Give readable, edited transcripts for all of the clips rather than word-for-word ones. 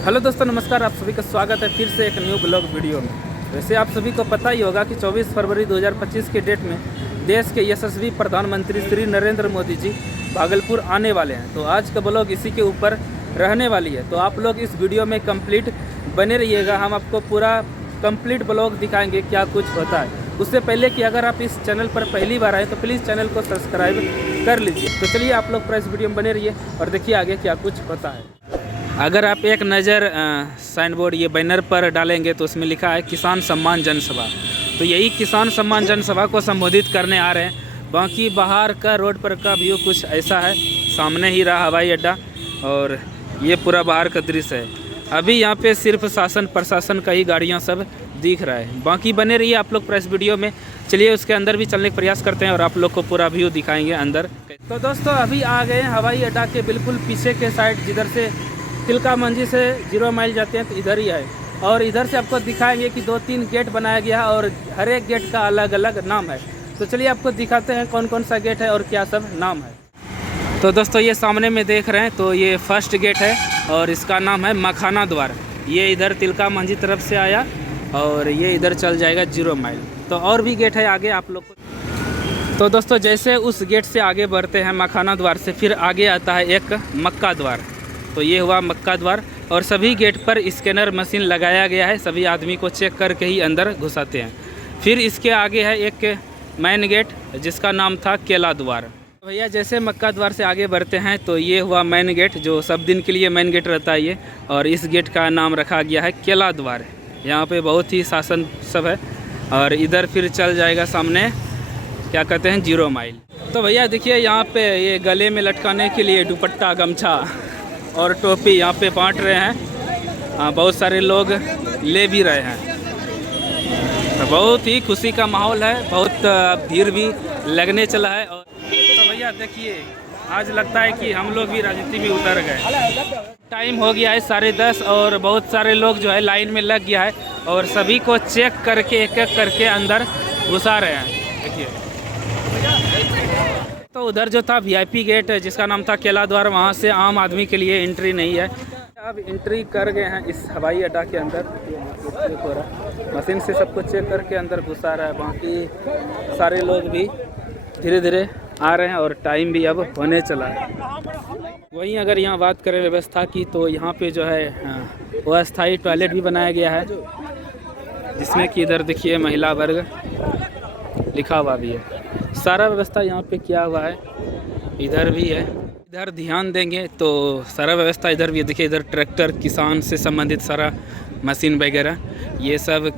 Hello दोस्तों, नमस्कार। आप सभी का स्वागत है फिर से एक न्यू ब्लॉग वीडियो में। वैसे आप सभी को पता ही होगा कि 24 फरवरी 2025 के डेट में देश के यशस्वी प्रधानमंत्री श्री नरेंद्र मोदी जी भागलपुर आने वाले हैं। तो आज का ब्लॉग इसी के ऊपर रहने वाली है। तो आप लोग इस वीडियो में कंप्लीट बने रहिएगा। हम आपको पूरा कंप्लीट ब्लॉग दिखाएंगे क्या कुछ होता है। उससे पहले कि अगर आप इस चैनल पर पहली बार आए तो प्लीज़ चैनल को सब्सक्राइब कर लीजिए। तो चलिए आप लोग पूरा इस वीडियो में बने रहिए और देखिए आगे क्या कुछ होता है। अगर आप एक नज़र साइन बोर्ड ये बैनर पर डालेंगे तो उसमें लिखा है किसान सम्मान जनसभा। तो यही किसान सम्मान जनसभा को संबोधित करने आ रहे हैं। बाकी बाहर का रोड पर का व्यू कुछ ऐसा है। सामने ही रहा हवाई अड्डा और ये पूरा बाहर का दृश्य है। अभी यहाँ पे सिर्फ शासन प्रशासन का ही गाड़ियाँ सब दिख रहा है। बाकी बने रहिए आप लोग प्रेस वीडियो में। चलिए उसके अंदर भी चलने का प्रयास करते हैं और आप लोग को पूरा व्यू दिखाएंगे अंदर। तो दोस्तों अभी आ गए हवाई अड्डा के बिल्कुल पीछे के साइड, जिधर से तिलका मंजी से 0 माइल जाते हैं तो इधर ही है। और इधर से आपको दिखाएंगे कि 2-3 गेट बनाया गया है और हर एक गेट का अलग अलग नाम है। तो चलिए आपको दिखाते हैं कौन कौन सा गेट है और क्या सब नाम है। तो दोस्तों ये सामने में देख रहे हैं तो ये फर्स्ट गेट है और इसका नाम है मखाना द्वार। ये इधर तिलका मंजी तरफ से आया और ये इधर चल जाएगा 0 माइल। तो और भी गेट है आगे आप लोग को। तो दोस्तों जैसे उस गेट से आगे बढ़ते हैं मखाना द्वार से, फिर आगे आता है एक मक्का द्वार। तो ये हुआ मक्का द्वार और सभी गेट पर स्कैनर मशीन लगाया गया है। सभी आदमी को चेक करके ही अंदर घुसाते हैं। फिर इसके आगे है एक मेन गेट जिसका नाम था केला द्वार। भैया जैसे मक्का द्वार से आगे बढ़ते हैं तो ये हुआ मेन गेट, जो सब दिन के लिए मेन गेट रहता है ये। और इस गेट का नाम रखा गया है केला द्वार। यहाँ पे बहुत ही शासन सब है। और इधर फिर चल जाएगा सामने क्या कहते हैं 0 माइल। तो भैया देखिए यहाँ पे ये गले में लटकाने के लिए दुपट्टा, गमछा और टोपी यहाँ पे बांट रहे हैं। बहुत सारे लोग ले भी रहे हैं। तो बहुत ही खुशी का माहौल है। बहुत भीड़ भी लगने चला है। और तो भैया देखिए आज लगता है कि हम लोग भी राजनीति में उतर गए। टाइम हो गया है 10:30 और बहुत सारे लोग जो है लाइन में लग गया है और सभी को चेक करके एक एक करके अंदर घुसा रहे हैं। देखिए तो उधर जो था VIP गेट जिसका नाम था केला द्वार, वहाँ से आम आदमी के लिए एंट्री नहीं है। अब एंट्री कर गए हैं इस हवाई अड्डा के अंदर। मशीन से सबको चेक करके अंदर घुसा रहा है। बाकी सारे लोग भी धीरे धीरे आ रहे हैं और टाइम भी अब होने चला है। वहीं अगर यहाँ बात करें व्यवस्था की तो यहाँ पे जो है वो अस्थायी टॉयलेट भी बनाया गया है, जिसमें कि इधर देखिए महिला वर्ग लिखा हुआ भी है। सारा व्यवस्था यहाँ पे किया हुआ है। इधर भी है। इधर ध्यान देंगे तो सारा व्यवस्था इधर भी है। देखिए इधर ट्रैक्टर, किसान से संबंधित सारा मशीन वगैरह, ये सब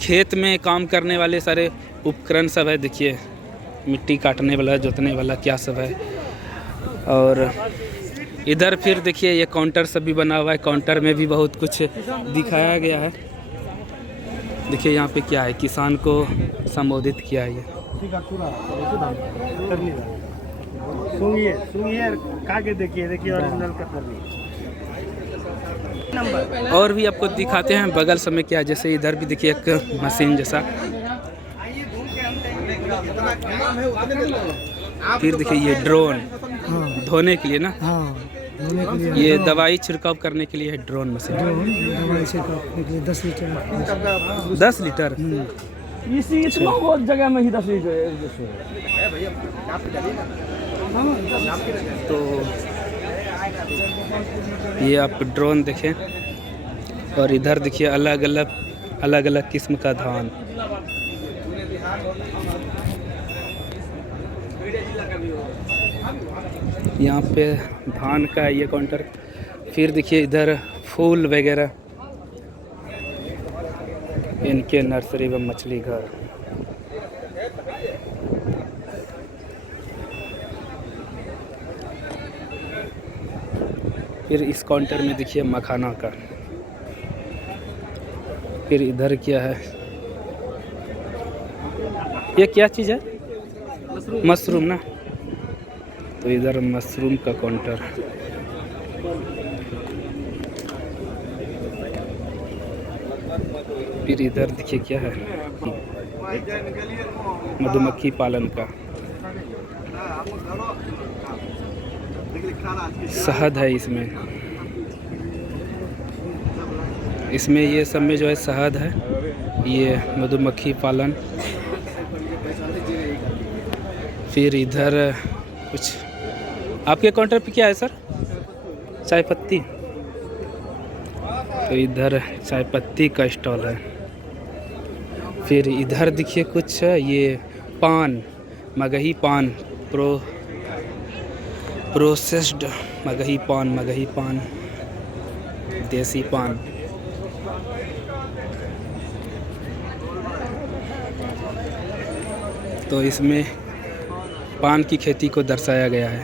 खेत में काम करने वाले सारे उपकरण सब है। देखिए मिट्टी काटने वाला, जोतने वाला क्या सब है। और इधर फिर देखिए ये काउंटर सब भी बना हुआ है। काउंटर में भी बहुत कुछ दिखाया गया है। देखिए यहाँ पे क्या है, किसान को संबोधित किया है। और भी आपको दिखाते हैं बगल समय क्या है। जैसे इधर भी देखिए एक मशीन जैसा। फिर देखिए ये ड्रोन धोने के लिए ना, ये दवाई छिड़काव करने के लिए है ड्रोन मशीन। दवाई छिड़काव करने के लिए 10 लीटर 10 लीटर इसी इतना बहुत जगह में ही 10 लीटर। तो ये आप ड्रोन देखें। और इधर देखिए अलग अलग किस्म का धान। यहाँ पे धान का ये काउंटर। फिर देखिए इधर फूल वगैरह, इनके नर्सरी व मछली घर। फिर इस काउंटर में देखिए मखाना का। फिर इधर क्या है, ये क्या चीज़ है? मशरूम ना। तो इधर मशरूम का काउंटर। फिर इधर देखिए क्या है, मधुमक्खी पालन का। शहद है इसमें। इसमें ये सब में जो है शहद है, ये मधुमक्खी पालन। फिर इधर कुछ आपके काउंटर पे क्या है सर? चाय पत्ती। तो इधर चाय पत्ती का स्टॉल है। फिर इधर देखिए कुछ ये पान, मगही पान, प्रोसेस्ड मगही पान, देसी पान। तो इसमें पान की खेती को दर्शाया गया है।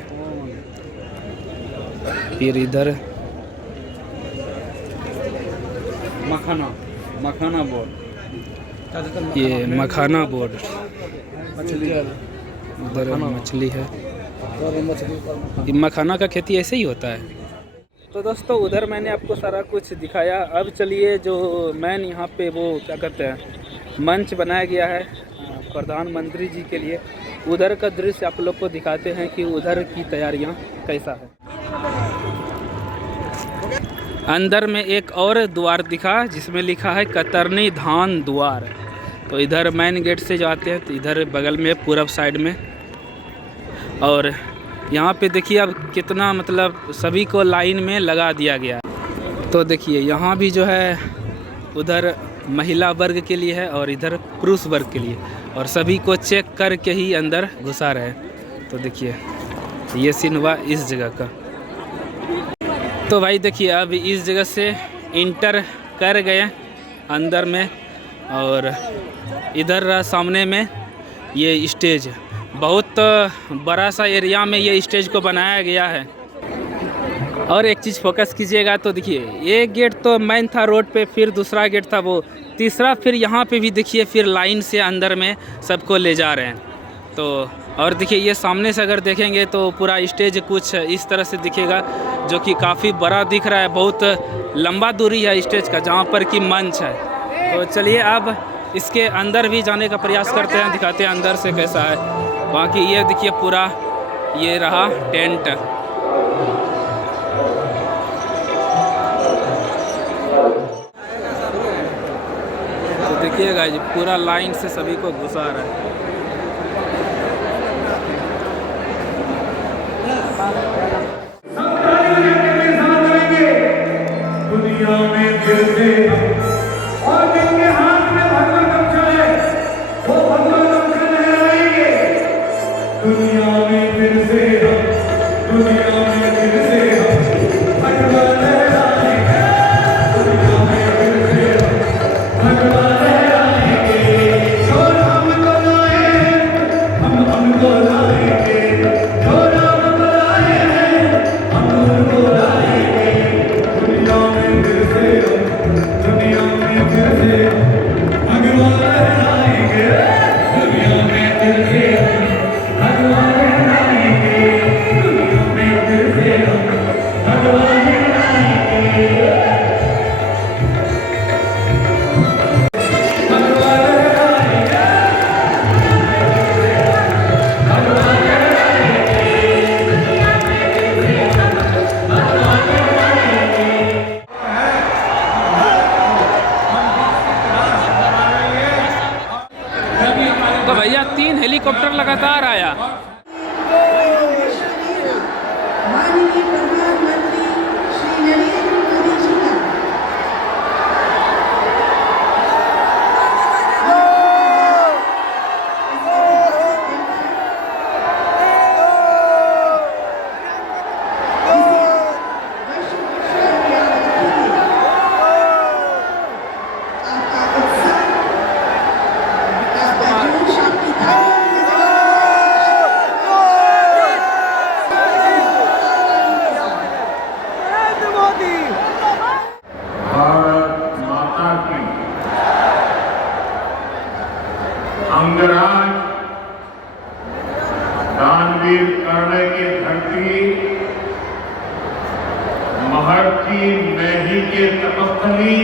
फिर इधर मखाना बोर्ड, ये मखाना बोर्ड, उधर मछली है। ये मखाना का खेती ऐसे ही होता है। तो दोस्तों उधर मैंने आपको सारा कुछ दिखाया। अब चलिए जो मैन यहाँ पे वो क्या कहते हैं मंच बनाया गया है प्रधानमंत्री जी के लिए, उधर का दृश्य आप लोग को दिखाते हैं कि उधर की तैयारियाँ कैसा है। अंदर में एक और द्वार दिखा जिसमें लिखा है कतरनी धान द्वार। तो इधर मेन गेट से जो आते हैं तो इधर बगल में पूरब साइड में। और यहाँ पे देखिए अब कितना मतलब सभी को लाइन में लगा दिया गया। तो देखिए यहाँ भी जो है उधर महिला वर्ग के लिए है और इधर पुरुष वर्ग के लिए, और सभी को चेक करके ही अंदर घुसा रहे। तो देखिए ये सीन हुआ इस जगह का। तो भाई देखिए अब इस जगह से इंटर कर गए अंदर में, और इधर सामने में ये स्टेज, बहुत बड़ा सा एरिया में ये स्टेज को बनाया गया है। और एक चीज़ फोकस कीजिएगा तो देखिए एक गेट तो मेन था रोड पे, फिर दूसरा गेट था वो, तीसरा फिर यहाँ पे भी देखिए फिर लाइन से अंदर में सबको ले जा रहे हैं। तो और देखिए ये सामने से अगर देखेंगे तो पूरा स्टेज कुछ इस तरह से दिखेगा जो कि काफ़ी बड़ा दिख रहा है। बहुत लंबा दूरी है स्टेज का जहाँ पर कि मंच है। तो चलिए अब इसके अंदर भी जाने का प्रयास करते हैं, दिखाते हैं अंदर से कैसा है। बाकी ये देखिए पूरा ये रहा टेंट। तो देखिएगा जी पूरा लाइन से सभी को घुसा रहा है। दुनिया में फिर से और जिनके हाथ में भगवान गमछा है वो भगवान गमछा लहराएंगे। दुनिया में फिर से दुनिया में फिर से भगवान लहराएंगे। दुनिया में फिर से भगवान लहराएंगे। जो राम को लाए हम उनको लाएंगे। जो राम को लाए हैं हम उनको लाएंगे। दुनिया में फिर से भगवान लहराएंगे। दुनिया में फिर से भगवान लहराएंगे। दुनिया में फिर से भगवान लहराएंगे। तो भैया 3 हेलीकॉप्टर लगातार आया। माननीय प्रधानमंत्री श्री नरेंद्र मोदी जी का अंगराज दानवीर कर्ण की धरती महर्षि मैही के तपस्थली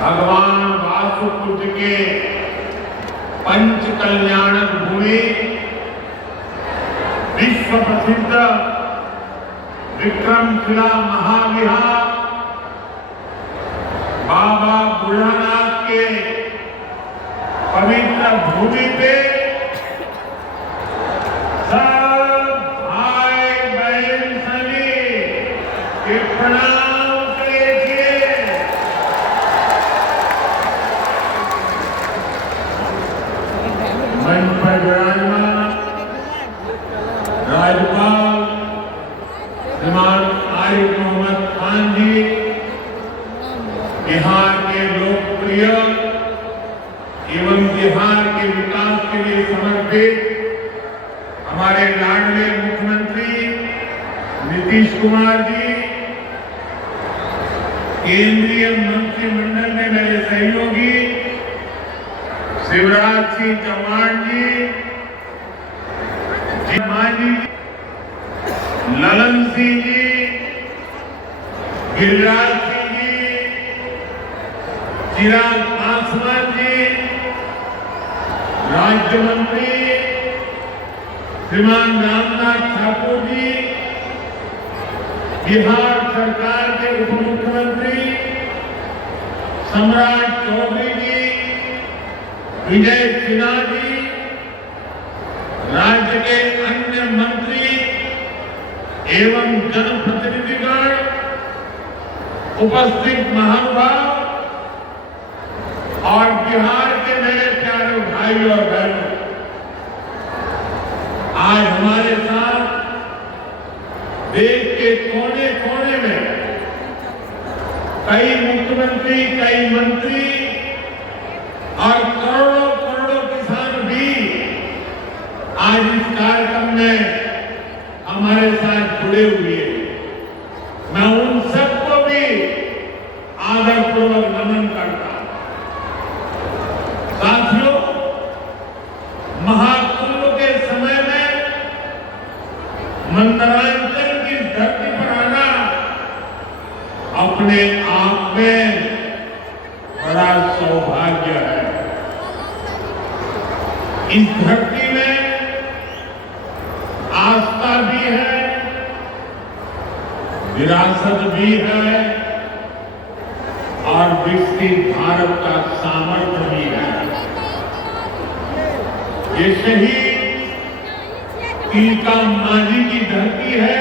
भगवान वासुपुत्र के पंच कल्याणक भूमि विश्व प्रसिद्ध विक्रमशिला महाविहार बिहार के लोकप्रिय एवं बिहार के विकास के लिए समर्पित हमारे लाडले मुख्यमंत्री नीतीश कुमार जी, केंद्रीय मंत्रिमंडल में मेरे सहयोगी शिवराज सिंह चौहान जी, मांझी जी, ललन सिंह जी, गिरिराज सिंह जी, चिराग पासवान जी, राज्य मंत्री श्रीमान रामनाथ ठाकुर जी, बिहार सरकार के उप मुख्यमंत्री सम्राट चौधरी जी, विजय सिन्हा जी, राज्य के अन्य मंत्री एवं जनप्रतिनिधिगण, उपस्थित महानुभाव और बिहार के मेरे प्यारे भाई और बहनों, आज हमारे साथ देश के कोने कोने में कई मुख्यमंत्री, कई मंत्री और करोड़ों करोड़ों किसान भी आज इस कार्यक्रम में हमारे साथ जुड़े हुए हैं। मैं उन सबको भी आदरपूर्वक नमन करता हूं। साथियों, महाकुंभ के समय में मंदरांचल की धरती पर आना अपने आप में बड़ा सौभाग्य है। इस धरती में आस्था भी है, विरासत भी है और विकसित भारत का सामर्थ्य भी है। ये शहीद तिलका मांझी की धरती है,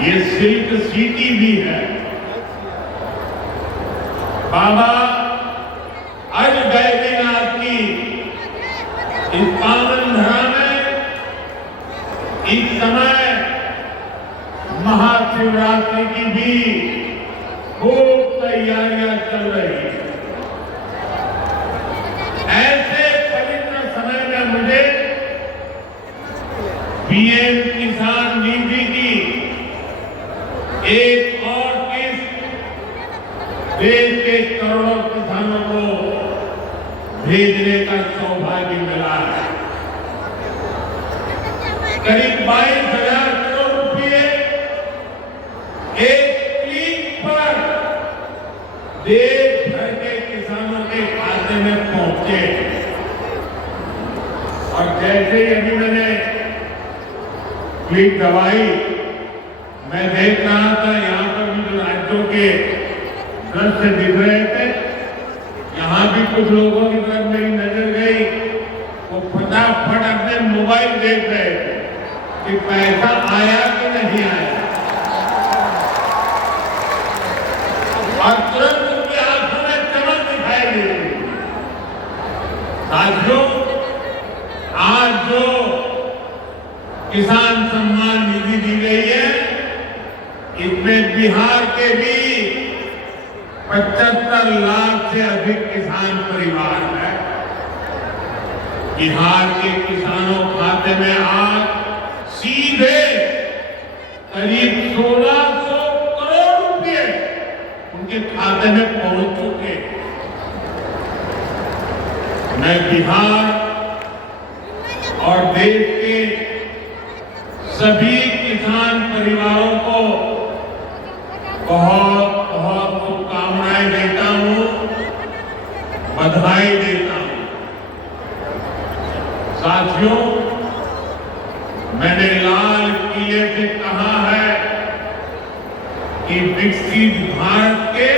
ये सिल्क सिटी भी है। बाबा अज बैद्यनाथ की इस पावन धरा में इस समय महाशिवरात्रि की भी खूब तैयारियां चल रही हैं। ऐसे पवित्र समय में मुझे पीएम किसान निधि की एक और किस्त देश के करोड़ों किसानों को भेजने का सौभाग्य मिला है। करीब 22,000 करोड़ रुपए एक क्लिक पर देश भर के किसानों के खाते में पहुंचे। और जैसे ही अभी मैंने क्लिक दबाई, मैं देख रहा था यहाँ पर भी जो राज्यों के दृश्य दिख रहे थे, यहाँ भी कुछ लोगों की तरफ मेरी नजर गई। वो फटाफट अपने मोबाइल देख रहे थे कि पैसा आया कि नहीं आया, और तुरंत उनकी आंखों में चमक दिखाई दे रही। साथियों, आज जो किसान सम्मान निधि दी गई है, इसमें बिहार के भी 75 लाख से अधिक किसान परिवार हैं। बिहार के किसानों खाते में आज सीधे करीब 1600 करोड़ रुपए उनके खाते में पहुंच चुके। मैं बिहार और देश के सभी किसान परिवारों को बहुत बहुत शुभकामनाएं देता हूं, बधाई देता हूं। साथियों, मैंने लाल किले से कहा है कि विकसित भारत के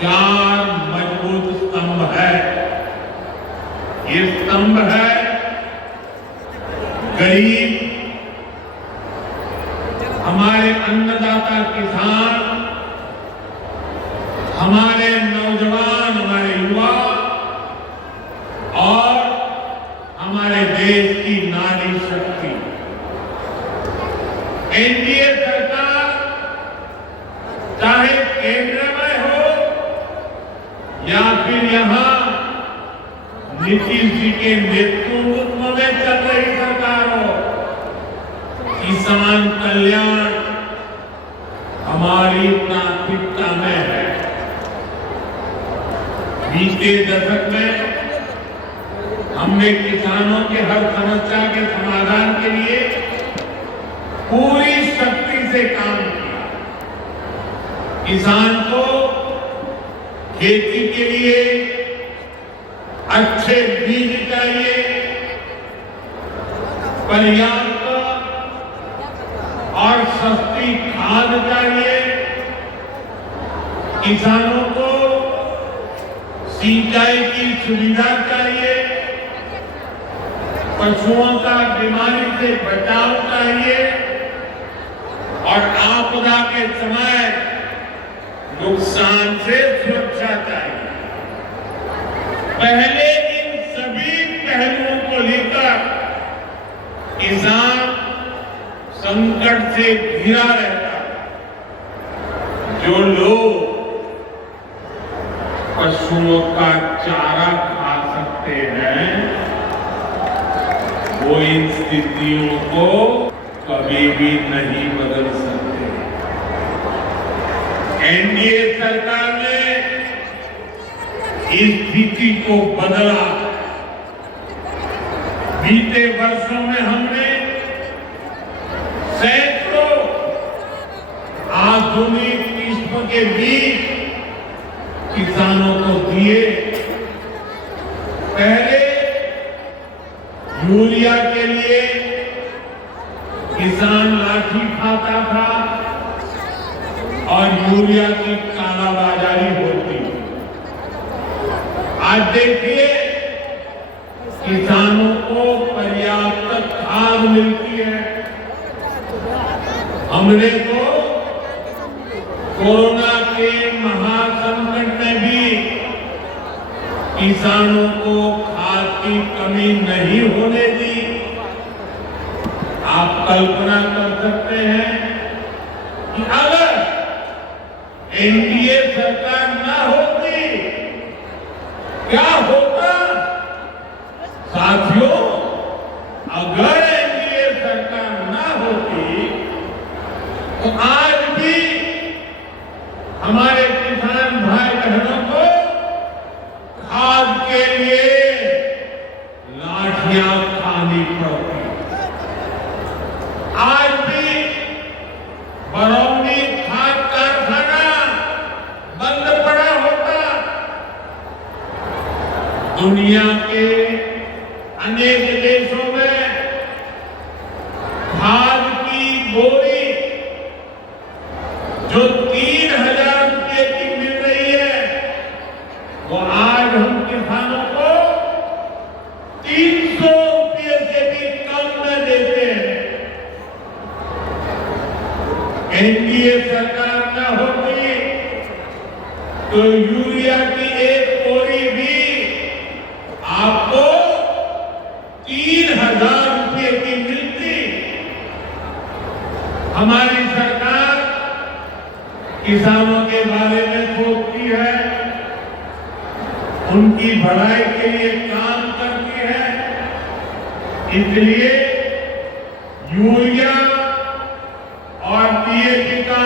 4 मजबूत स्तंभ है। ये स्तंभ है गरीब, हमारे अन्नदाता किसान, हमारे नौजवान, हमारे युवा और हमारे देश की नारी शक्ति। एनडीए सरकार चाहे फिर यहाँ नीतीश जी के नेतृत्व में चल रही सरकार हो, किसान कल्याण हमारी प्राथमिकता में है। बीते दशक में हमने किसानों के हर समस्या के समाधान के लिए पूरी शक्ति से काम किया। किसान को खेती के लिए अच्छे बीज चाहिए, पर्याप्त और सस्ती खाद चाहिए, किसानों को सिंचाई की सुविधा चाहिए, पशुओं का बीमारी से बचाव चाहिए और आपदा के समय नुकसान से सुरक्षा चाहिए। पहले इन सभी पहलुओं को लेकर किसान संकट से घिरा रहता। जो लोग पशुओं का चारा खा सकते हैं वो इन स्थितियों को कभी भी नहीं बदल सकते। एनडीए सरकार ने इस स्थिति को बदला। बीते वर्षों में हमने सैकड़ों आधुनिक किस्म के बीज किसानों को दिए। पहले यूरिया के लिए किसान लाठी खाता था और यूरिया की कालाबाजारी होती। आज देखिए किसानों को पर्याप्त खाद मिलती है। हमने तो कोरोना के महासंकट में भी किसानों को खाद की कमी नहीं होने दी। आप कल्पना कर सकते हैं कि अगर एनडीए सरकार ना होती क्या होता। साथियों, अगर एनडीए सरकार ना होती तो आज भी हमारे किसान भाई बहनों को खाद के लिए लाठियां खानी पड़ती। आज भी बरौनी खाद कारखाना बंद पड़ा होता। दुनिया के अनेक देशों में खाद की बोरी जो 3,000 रुपए की मिल रही है वो आज हम किसानों को 300 रुपए से भी कम में देते हैं। एनडीए सरकार न होती तो यूरिया की एक बोरी भी आपको 3,000 रुपए की मिलती। हमारी सरकार किसानों के बारे में सोचती है, उनकी भलाई के लिए काम करती है। इसलिए यूरिया और डीएपी का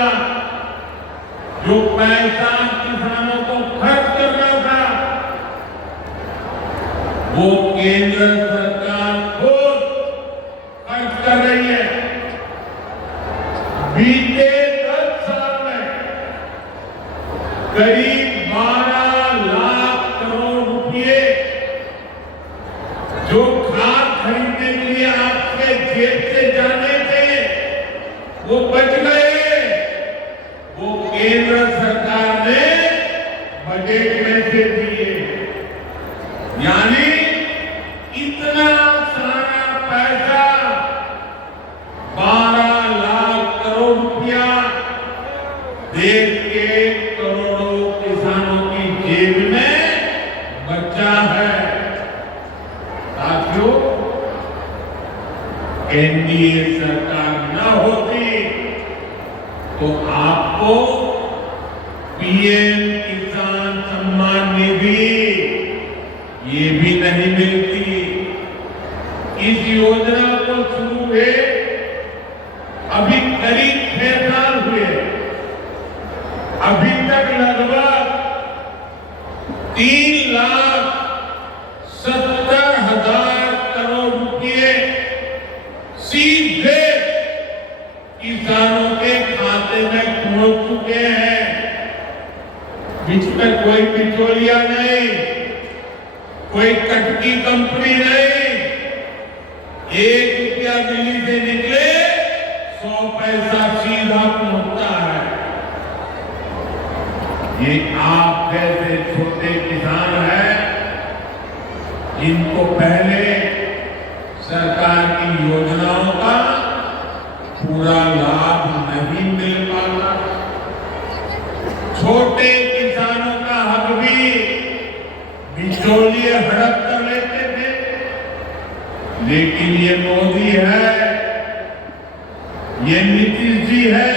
जो पैसा किसानों को खर्च करना था वो केंद्र सरकार खुद खर्च कर रही है। बीते 10 साल में करीब 12 लाख करोड़ रुपए जो खाद खरीदने के लिए आपके जेब से जाने थे वो बच गए। वो केंद्र सरकार ने बजट में से दिए। यानी इतना सारा पैसा 12 लाख करोड़ रुपया देश के करोड़ों किसानों की जेब में बचा है। साथियों, एनडीए सरकार न होती तो आपको पीएम किसान सम्मान निधि ये भी नहीं मिलती। इस योजना को शुरू हुए अभी करीब 6 साल हुए, अभी तक लगभग 3,70,000 करोड़ रुपए सीधे किसानों के खाते में पहुंच चुके हैं। इसमें कोई बिचौलिया नहीं, कोई कटकी कंपनी नहीं। 1 रुपया दिल्ली से निकले 100 पैसा सीधा पहुंचता है। ये आप जैसे छोटे किसान हैं, जिनको पहले सरकार की योजनाओं का पूरा लाभ नहीं मिल पाता। छोटे किसानों का हक भी बिचौलिए हड़प कर लेते थे, लेकिन ये मोदी है, ये नीतीश जी है,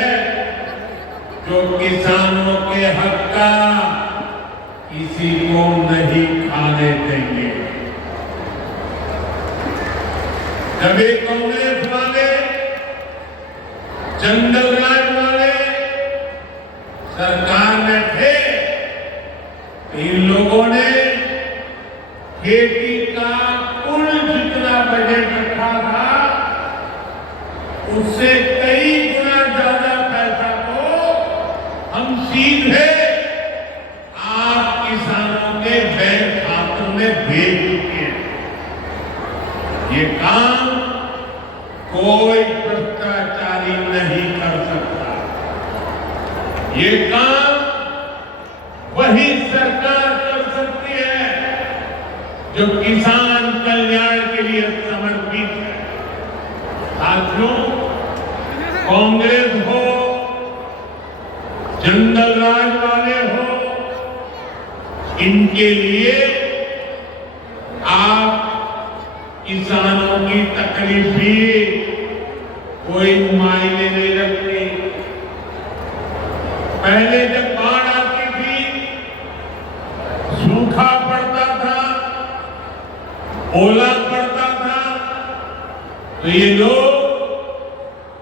जो किसानों के हक का किसी को नहीं खाने देंगे। जब ये कांग्रेस वाले, जंगल राज वाले सरकार में थे, इन लोगों ने खेती का कुल जितना बजट रखा था, उससे कई गुना ज्यादा पैसा को हम सीधे आप किसानों के बैंक खातों में भेज चुके हैं। ये काम कोई भ्रष्टाचारी नहीं कर सकता। ये काम वही सरकार कर सकती है जो किसान कल्याण के लिए समर्पित है। साथियों, कांग्रेस हो, जंगल राज वाले हो, इनके लिए आप किसानों की तकलीफ भी कोई मायने नहीं रखती। पहले जब बाढ़ आती थी, सूखा पड़ता था, ओला पड़ता था, तो ये लोग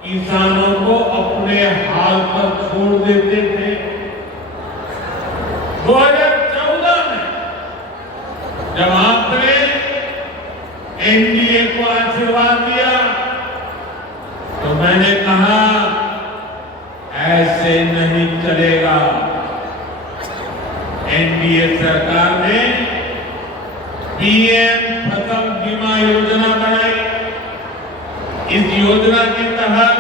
किसानों को अपने हाल पर छोड़ देते थे। 2014 में जब आपने एनडीए को आशीर्वाद दिया, तो मैंने कहा ऐसे नहीं चलेगा। एनडीए सरकार ने पीएम फसल बीमा योजना बनाई। इस योजना के तहत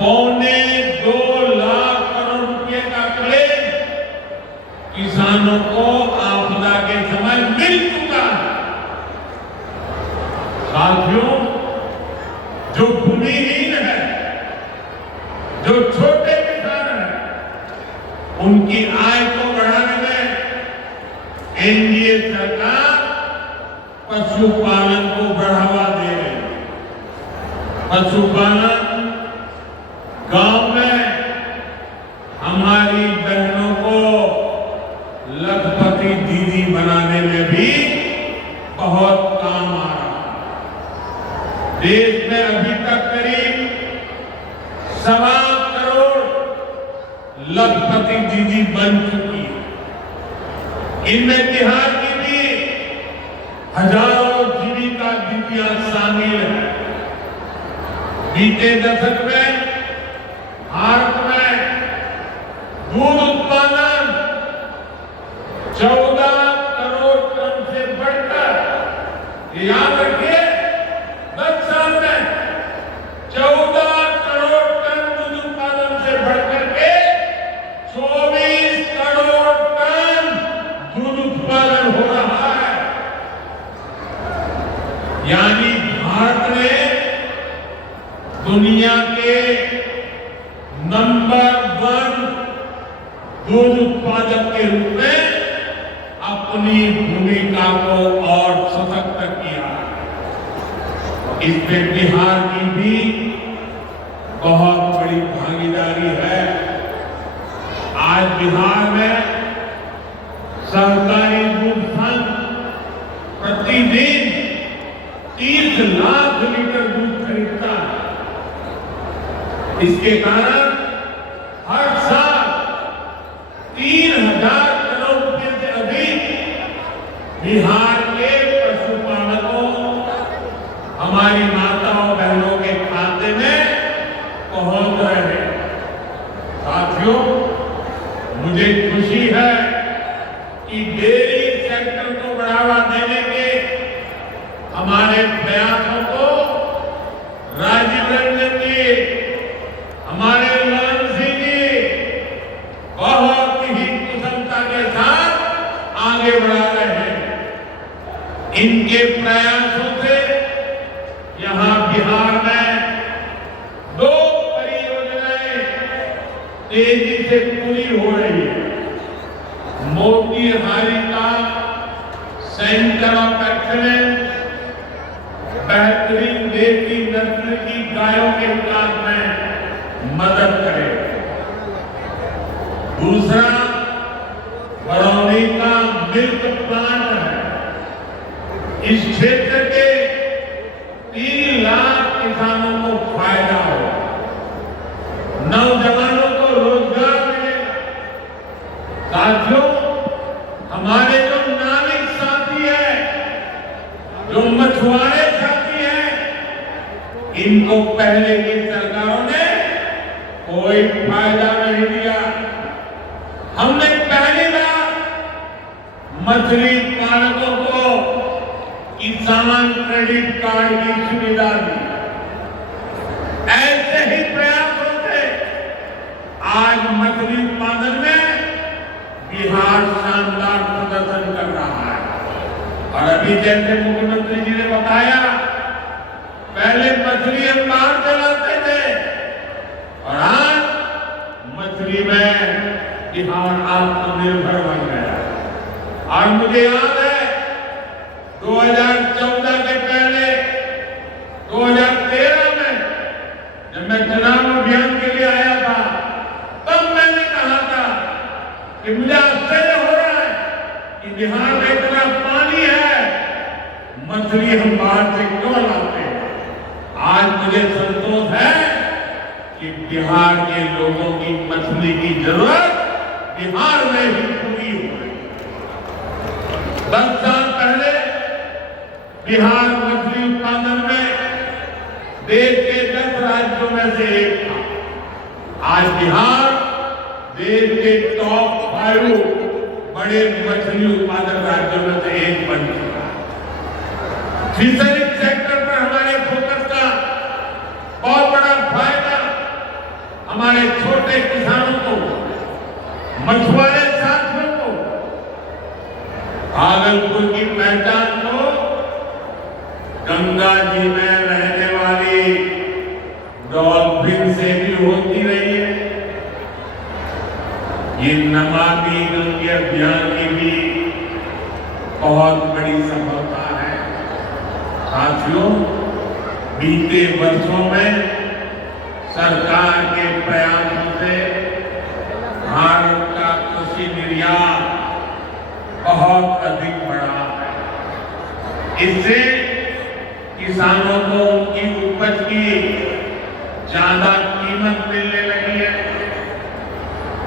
2.25 लाख करोड़ रुपए का क्लेम किसानों को आपदा के समय मिल चुका है। साथियों, जो भूमिहीन है, जो छोटे किसान हैं, उनकी आय को बढ़ाने में एनडीए सरकार पशुपालन को बढ़ावा दे रही है। पशुपालन गांव में हमारी बहनों को लखपति दीदी बनाने में भी बहुत काम आ रहा है। देश में अभी तक करीब 1.25 करोड़ लखपति दीदी बन चुकी है। इनमें बिहार की भी हजारों जीविका दीदियां शामिल हैं। बीते दशक में भारत में दूध उत्पादन 14 करोड़ टन से बढ़कर, याद रखिए, 10 साल में 14 करोड़ टन दूध उत्पादन से बढ़कर के 24 करोड़ टन दूध उत्पादन हो रहा है। यानी भारत ने दुनिया के नंबर 1 दूध उत्पादक के रूप में अपनी भूमिका को और सशक्त किया। इसमें बिहार की भी बहुत बड़ी भागीदारी है। आज बिहार में सहकारी दूध संघ इसके कारण हर साल 3,000 करोड़ रुपए से अधिक बिहार के पशुपालकों, हमारी माताओं बहनों के खाते में पहुंच रहे हैं। साथियों, मुझे खुशी है कि डेयरी सेक्टर को बढ़ावा देने के हमारे प्रयासों को राजीव रंजन जी, हमारे लाल सिंह जी बहुत ही कुशलता के साथ आगे बढ़ा रहे हैं। इनके प्रयासों से यहाँ बिहार में 2 परियोजनाएं तेजी से पूरी हो रही है। मोतीहारी का सेंटर ऑफ एक्सीलेंस बेहतरीन देसी नस्ल की गायों के विकास में मदद करेगा। दूसरा बरौनी का मिल्क प्लांट है। इस क्षेत्र के 3 लाख किसानों को फायदा होगा, नौजवानों को रोजगार मिलेगा। साथियों, हमारे जो नाविक साथी है, जो मछुआरे साथी हैं, इनको पहले की सरकारों ने कोई फायदा नहीं दिया। हमने पहली बार मछली पालकों को किसान क्रेडिट कार्ड की सुविधा दी। ऐसे ही प्रयासों से आज मछली उत्पादन में बिहार शानदार प्रदर्शन कर रहा है। और अभी जैसे मुख्यमंत्री जी ने बताया, पहले मछली हम बाहर से लाते थे और आज मछली में बिहार आत्मनिर्भर बन गया। और मुझे याद है 2014 के पहले 2013 में जब मैं चुनाव अभियान के लिए आया था, तब मैंने कहा था कि मुझे आश्चर्य हो रहा है कि बिहार में इतना पानी है, मछली हम बाहर से क्यों लाते हैं। आज मुझे संतोष है कि बिहार के लोगों की मछली की जरूरत बिहार में ही पूरी हो रही है। 10 साल पहले बिहार मछली उत्पादन में देश के 10 राज्यों में से एक था। आज बिहार देश के टॉप 5 बड़े मछली उत्पादक राज्यों में से एक बन चुका है। फिशरी सेक्टर पर हमारे फोकस का बहुत बड़ा फायदा हमारे छोटे किसानों को, मछुआरे साथियों को, भागलपुर की पहचान को गंगा जी में रहने वाली डॉल्फिन से भी होती रही है। ये नमामि गंगे अभियान की भी बहुत बड़ी सफलता है। साथियों, बीते वर्षों में सरकार के प्रयासों से भारत का कृषि निर्यात बहुत अधिक बढ़ा है। इससे किसानों को उनकी उपज की ज्यादा कीमत मिलने लगी है।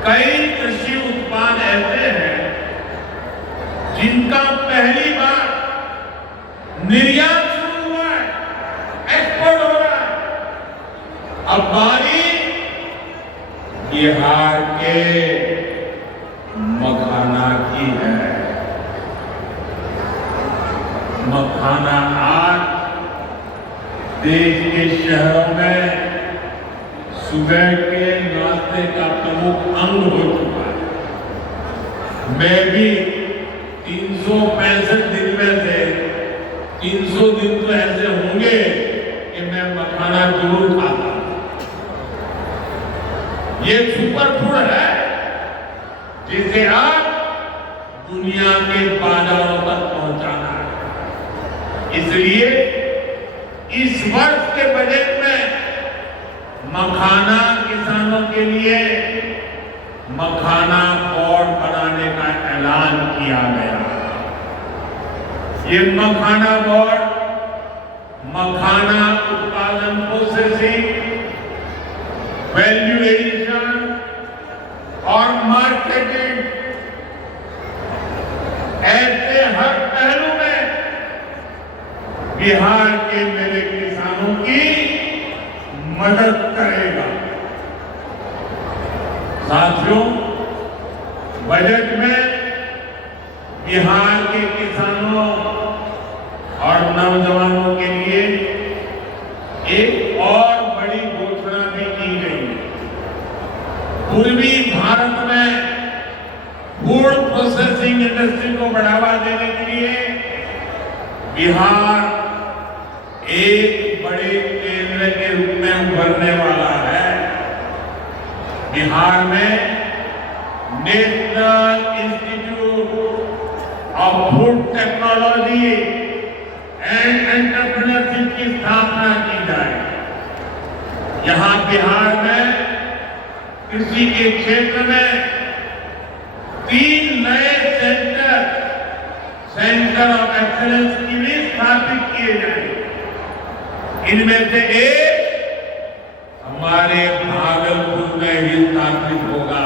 कई कृषि उत्पाद ऐसे हैं जिनका पहली बार निर्यात शुरू हुआ है, एक्सपोर्ट हो रहा है। अब बारी बिहार के मखाना की है। मखाना आज देश के शहरों में सुबह के नाश्ते का प्रमुख अंग हो चुका है। मैं भी 365 दिन में से 300 दिन तो ऐसे होंगे कि मैं मखाना जरूर खाता हूं। ये सुपर फूड है जिसे आप दुनिया के बाजारों तक पहुंचाना है। इसलिए इस वर्ष के बजट में मखाना किसानों के लिए मखाना बोर्ड बनाने का ऐलान किया गया। ये मखाना बोर्ड मखाना उत्पादन प्रोसेसिंग वैल्यू एडिशन और मार्केटिंग, ऐसे हर पहलू में बिहार के मेरे किसानों की मदद करेगा। साथियों, बजट में बिहार के किसानों और नौजवानों के लिए एक और बड़ी घोषणा भी की गई। पूर्वी भारत में फूड प्रोसेसिंग इंडस्ट्री को बढ़ावा देने के लिए बिहार एक बड़े केंद्र के रूप में उभरने वाला है। बिहार में national institute of food technology and entrepreneurship की स्थापना की जाए। यहां बिहार में कृषि के क्षेत्र में 3 नए सेंटर ऑफ एक्सीलेंस की भी स्थापित किए जाएंगे। इनमें से एक हमारे भागलपुर में ही स्थापित होगा।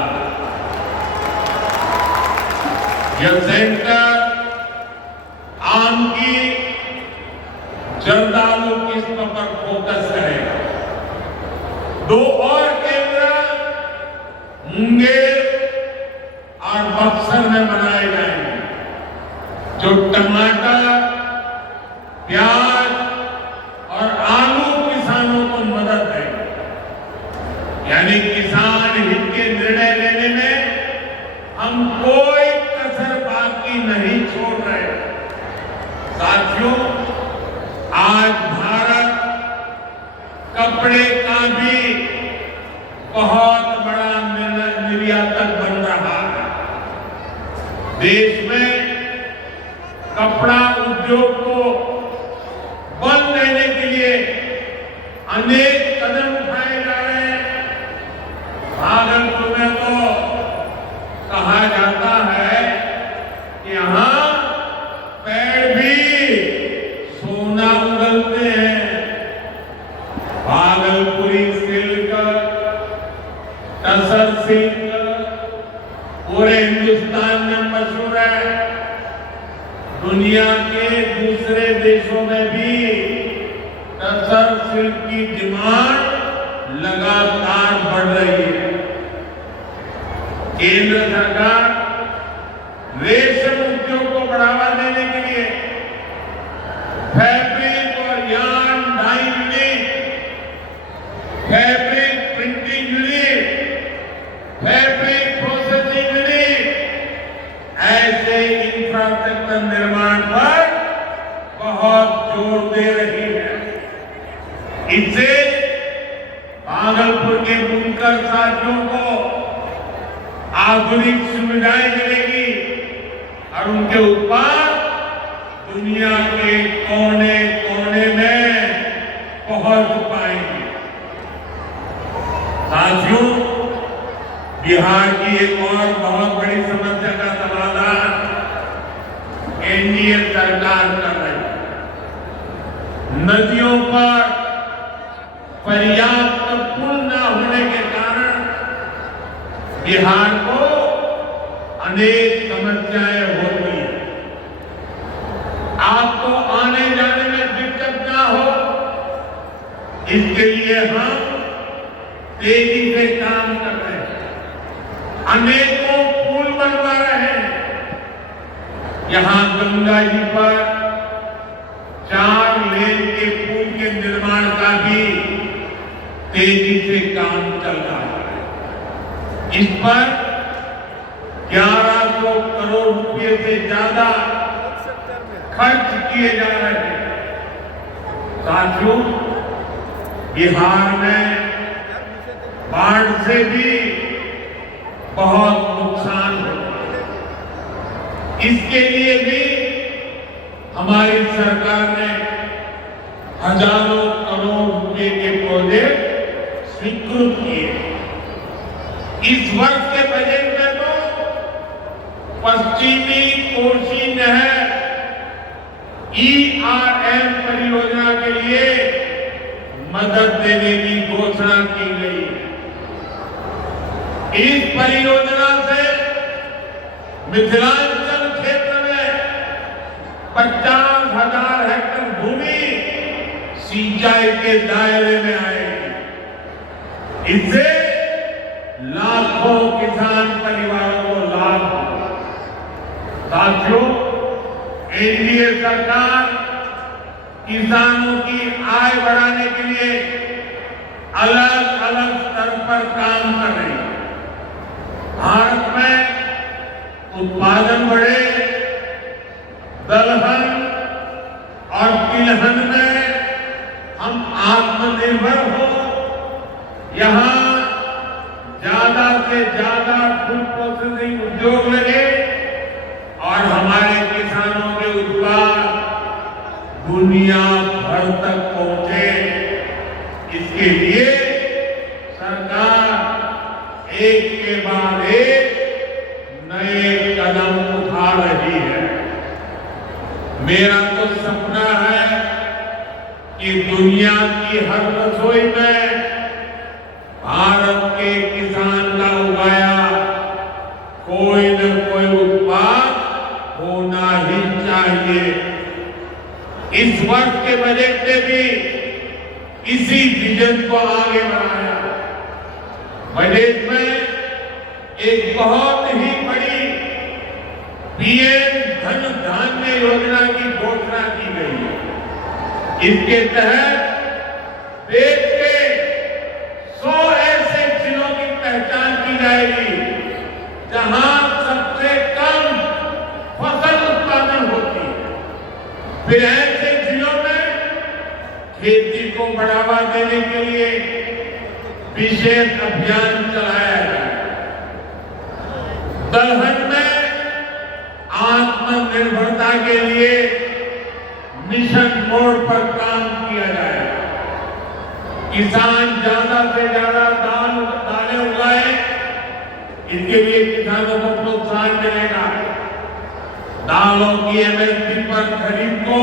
यह सेंटर आम की जर्दालू किस्म पर फोकस करेगा। 2 और केंद्र मुंगेर और बक्सर में बनाए जाएंगे, जो टमाटर, प्याज और आलू किसानों को मदद देगा। यानी किसान हित के निर्णय लेने में हम कोई कसर बाकी नहीं छोड़ रहे। साथियों, आज भारत कपड़े का भी बहुत बड़ा निर्यातक बन रहा है। देश में कपड़ा उद्योग को बल देने के लिए अनेक कदम उठाए जा रहे हैं। भागलपुर में तो कहा जाता है कि यहाँ पेड़ भी सोना उगलते हैं। भागलपुरी सिल्क, टसर सिल्क पूरे हिंदुस्तान में मशहूर है। दुनिया के दूसरे देशों में भी टसर सिल्क की डिमांड लगातार बढ़ रही है। केंद्र सरकार रेशम उद्योग को बढ़ावा देने के लिए फैब्रिक और yarn dye unit, fabric printing unit, fabric processing unit, ऐसे इंफ्रास्ट्रक्चर निर्माण पर बहुत जोर दे रही है। इससे भागलपुर के बुनकर साथियों को आधुनिक सुविधाएं मिलेगी और उनके उत्पाद दुनिया के कोने कोने में पहुंच पाएंगे। साथियों, बिहार की एक और बहुत बड़ी समस्या का समाधान एनडीए सरकार कर रही है। नदियों पर पर्याप्त पुल न होने के कारण बिहार को अनेक समस्याएं होती हैं। आपको आने जाने में दिक्कत ना हो, इसके लिए हम तेजी से काम कर रहे हैं। अनेकों पुल बनवा रहे हैं। यहां गंगा जी पर 4 लेन के पुल के निर्माण का भी तेजी से काम चल रहा है। इस पर 1100 करोड़ रुपए से ज्यादा खर्च किए जा रहे हैं। साथियों, बिहार में बाढ़ से भी बहुत नुकसान होता है। इसके लिए भी हमारी सरकार ने हजारों करोड़ रुपए के प्रोजेक्ट स्वीकृत किए। इस वर्ष के बजट में तो पश्चिमी कोसी नहर ERM परियोजना के लिए मदद देने की घोषणा की गई है। इस परियोजना से मिथिलांचल क्षेत्र में 50,000 हेक्टेयर भूमि सिंचाई के दायरे में आएगी। इससे लाखों किसान परिवारों को लाभ होगा। साथियों, एनडीए सरकार किसानों की आय बढ़ाने के लिए अलग अलग स्तर पर काम कर रही है। भारत में उत्पादन बढ़े, दलहन और तिलहन में हम आत्मनिर्भर हो, यहाँ ज्यादा से ज्यादा फूड प्रोसेसिंग उद्योग लगे और हमारे किसानों के उत्पाद दुनिया भर तक पहुंचे। इसके लिए सरकार एक के बाद एक नए कदम उठा रही है। मेरा तो सपना है कि दुनिया की हर रसोई में भारत के किसान का उगाया कोई न कोई उत्पाद होना ही चाहिए। इस वर्ष के बजट में भी इसी विजन को आगे बढ़ाया। बजट में एक बहुत ही बड़ी पीएम धन धान्य योजना की घोषणा की गई है। इसके तहत देश के 100 ऐसे जिलों की पहचान की जाएगी जहां सबसे कम फसल उत्पादन होती है। फिर ऐसे जिलों में खेती को बढ़ावा देने के लिए विशेष अभियान चलाया जाए। दलहन में आत्मनिर्भरता के लिए मिशन मोड पर काम किया जाए। किसान ज्यादा से ज्यादा दालें उगाए, इसके लिए किसानों को प्रोत्साहन मिलेगा। दालों की एमएसपी पर खरीद को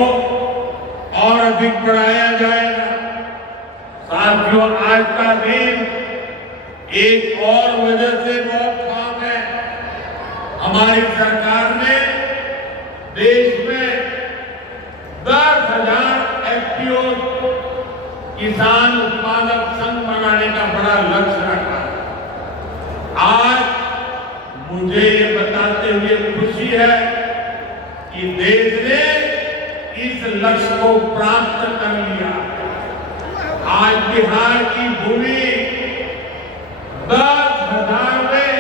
और अधिक बढ़ाया जाएगा। साथियों, आज का दिन एक और वजह से बहुत खास है। हमारी सरकार ने देश में 10,000 एफपीओ किसान उत्पादक संघ बनाने का बड़ा लक्ष्य रखा। आज मुझे ये बताते हुए खुशी है कि देश ने इस लक्ष्य को प्राप्त कर लिया। आज बिहार की भूमि 10,000 में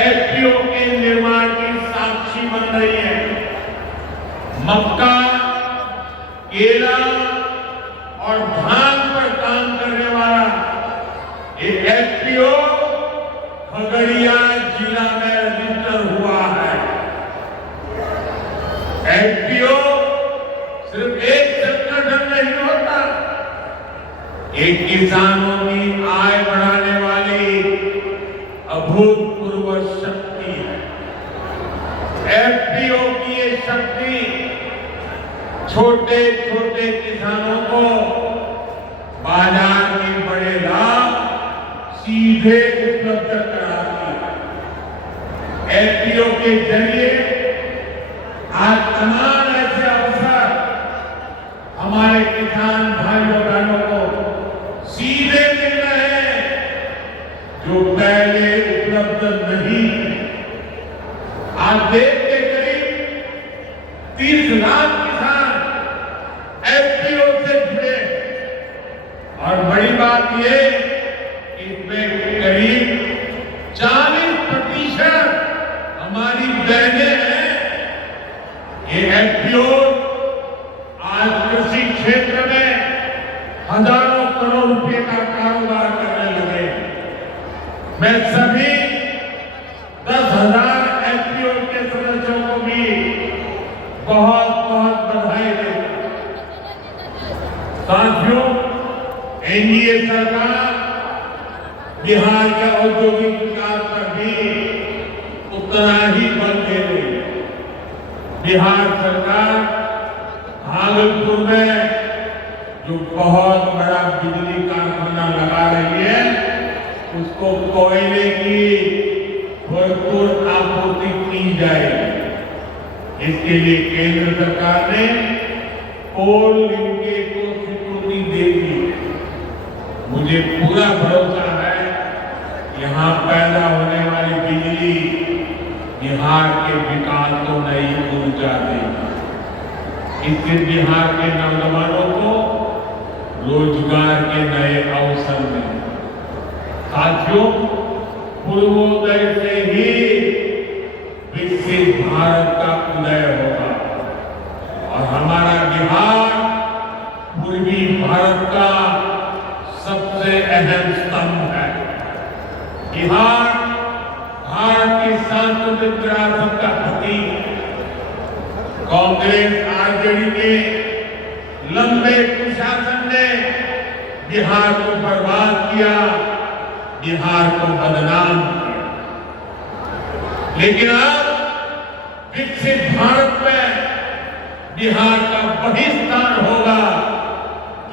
एफपीओ के निर्माण की साक्षी बन रही है। मक्का, केला और धान पर काम करने वाला एक एफपीओ खगड़िया जिला में रजिस्टर हुआ है। एफपीओ सिर्फ एक संगठन नहीं होता, एक किसानों की आय बढ़ाने वाली अभूतपूर्व शक्ति है। एफपीओ की ये शक्ति छोटे छोटे किसानों को बाजार में बड़े लाभ सीधे उपलब्ध कराती है। एफपीओ के जरिए आज तमाम ऐसे अवसर हमारे किसान भाइयों बहनों को सीधे मिल रहे हैं जो पहले उपलब्ध नहीं है। आज देश के करीब 30 लाख किसान एफपीओ से जुड़े और बड़ी बात ये इसमें करीब 40% हमारी बहनें हैं। ये एफपीओ आज कृषि क्षेत्र में हजारों करोड़ रुपए का कारोबार करने लगे। मैं सभी 10,000 एफपीओ के सदस्यों को भी बहुत बहुत बधाई देता हूं। साथियों, एनडीए सरकार बिहार के औद्योगिक विकास पर भी उतना ही बल दे रही है। बिहार सरकार भागलपुर में जो बहुत बड़ा बिजली कारखाना लगा रही है, उसको कोयले की जाएगी। इसके लिए केंद्र सरकार ने कोल लिंकेज को स्वीकृति दे दी। मुझे पूरा भरोसा है यहाँ पैदा होने वाली बिजली बिहार के विकास को नई ऊर्जा देगी। इससे बिहार के नौजवानों को रोजगार के नए अवसर मिलेंगे। साथियों, पूर्वोदय से ही विकसित भारत का उदय होगा और हमारा बिहार पूर्वी भारत का सबसे अहम स्तंभ है। बिहार भारत की सांस्कृतिक विरासत का प्रतीक है। कांग्रेस आरजेडी के लंबे कुशासन ने बिहार को बर्बाद किया, बिहार को बदनाम किया। लेकिन अब विकसित भारत में बिहार का वही स्थान होगा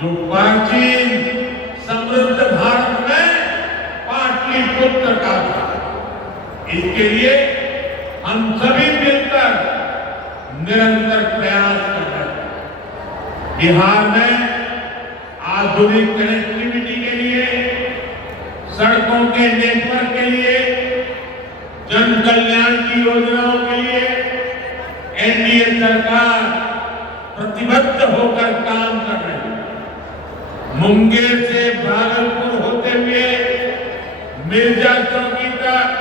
जो प्राचीन समृद्ध भारत में पाटलिपुत्र का था। इसके लिए हम सभी मिलकर निरंतर प्रयास कर रहे हैं। बिहार में आधुनिक कनेक्टिविटी के लिए, सड़कों के नेटवर्क के लिए, जन कल्याण की योजनाओं के लिए एनडीए सरकार प्रतिबद्ध होकर काम कर रही है। मुंगेर से भागलपुर होते हुए मिर्जा चौकी तक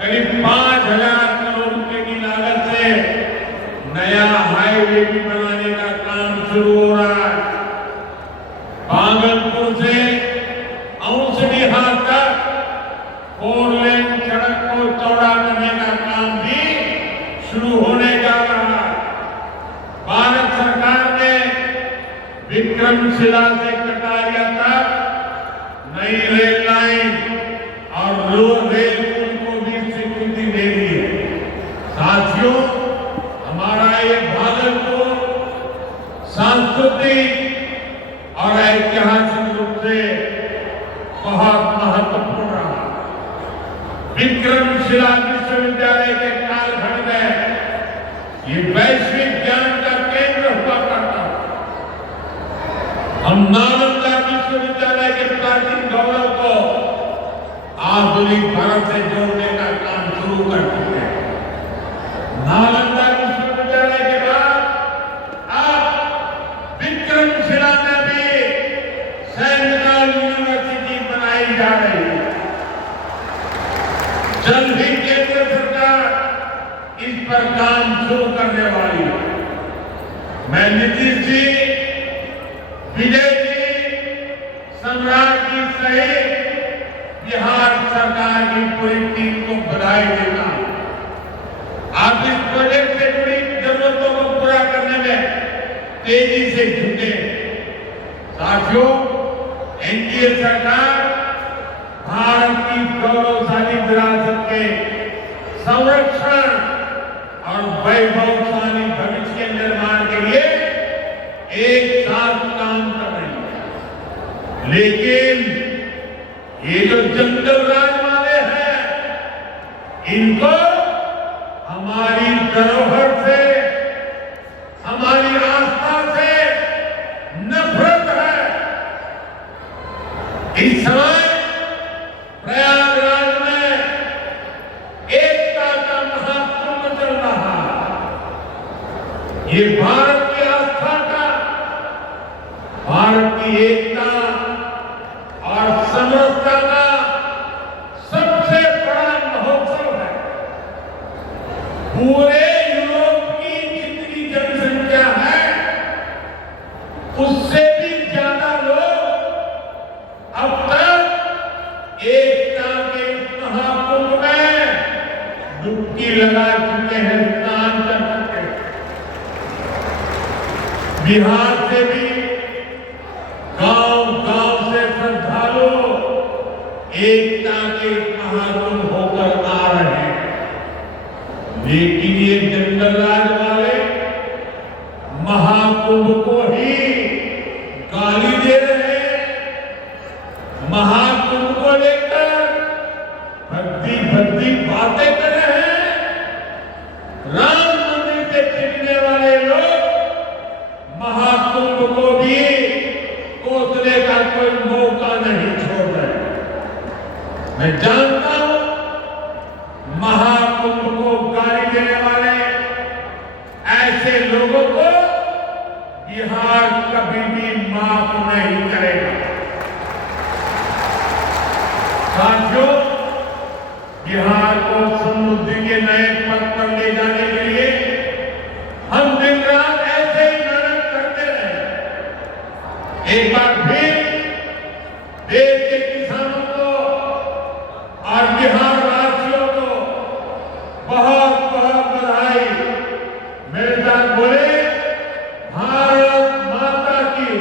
करीब 5,000 करोड़ रुपए की लागत से नया हाईवे भी बनाने का काम शुरू हो रहा है। भागलपुर से औंसडीहा तक 4 लेन सड़क को चौड़ा करने का काम भी शुरू होने जा रहा है। भारत सरकार ने विक्रमशिला से कटारिया तक नई रेल लाइन और रेल पुल को भी स्वीकृति दे दी है। साथियों, हमारा ये भागलपुर सांस्कृतिक और ऐतिहासिक रूप से बहुत महत्वपूर्ण रहा। विक्रमशिला विश्वविद्यालय के कालखंड में ये वैश्विक ज्ञान का केंद्र हुआ करता था। हम नालंदा विश्वविद्यालय के प्राचीन गौरव को आधुनिक भारत से जोड़ने का काम शुरू कर चुके हैं। नालंदा विश्वविद्यालय के बाद अब विक्रमशिला में भी सेंट्रल यूनिवर्सिटी बनाई जा रही है। जल्द ही केंद्र सरकार इस पर काम शुरू करने वाली है। मैं नीतीश जी, विजय जी, सम्राट जी सहित बिहार सरकार की पूरी टीम को बधाई देता हूं। आप इस प्रोजेक्ट से जुड़ी जरूरतों को पूरा करने में तेजी से जुटे। साथियों, एनडीए सरकार भारत की गौरवशाली विरासत के संरक्षण और वैभवशाली भविष्य के निर्माण के लिए एक साथ काम कर रही है। लेकिन ये जो जंगल राज वाले हैं, इनको हमारी धरोहर से, हमारी आस्था से नफरत है। इस समय प्रयागराज में एकता का महाकुंभ चल रहा है। ये भारत की आस्था का, भारत की एकता और समरसता का सबसे बड़ा महोत्सव है। पूरे यूरोप की जितनी जनसंख्या है, उससे भी ज्यादा लोग अब तक एकता के इस महाकुंभ में डुबकी लगा चुके हैं, स्नान कर चुके हैं। बिहार से भी गांव-गांव से श्रद्धालु एकता के महाकुंभ होकर आ रहे हैं। लेकिन ये जंगल राज वाले महाकुंभ को ही गाली दे रहे हैं। महाकुंभ को लेकर भद्दी भद्दी बातें कर रहे हैं बिहार को समृद्धि के नए पथ पर ले जाने के लिए हम दिन रात ऐसे ही मेहनत करते रहे। एक बार फिर देश के किसानों को और बिहार वासियों को बहुत बहुत बधाई। मेरे साथ बोले भारत माता की,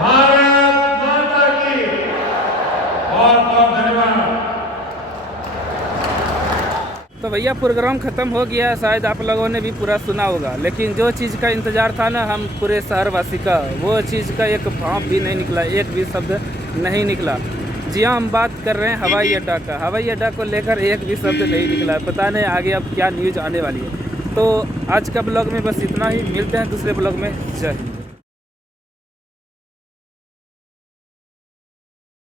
भारत माता की। बहुत बहुत धन्यवाद। तो भैया प्रोग्राम ख़त्म हो गया, शायद आप लोगों ने भी पूरा सुना होगा, लेकिन जो चीज़ का इंतज़ार था ना हम पूरे शहरवासी का, वो चीज़ का एक भाव भी नहीं निकला, एक भी शब्द नहीं निकला। जी हाँ, हम बात कर रहे हैं हवाई अड्डा का। हवाई अड्डा को लेकर एक भी शब्द नहीं निकला। पता नहीं आगे अब क्या न्यूज़ आने वाली है। तो आज का ब्लॉग में बस इतना ही, मिलते हैं दूसरे ब्लॉग में। जय हिंद।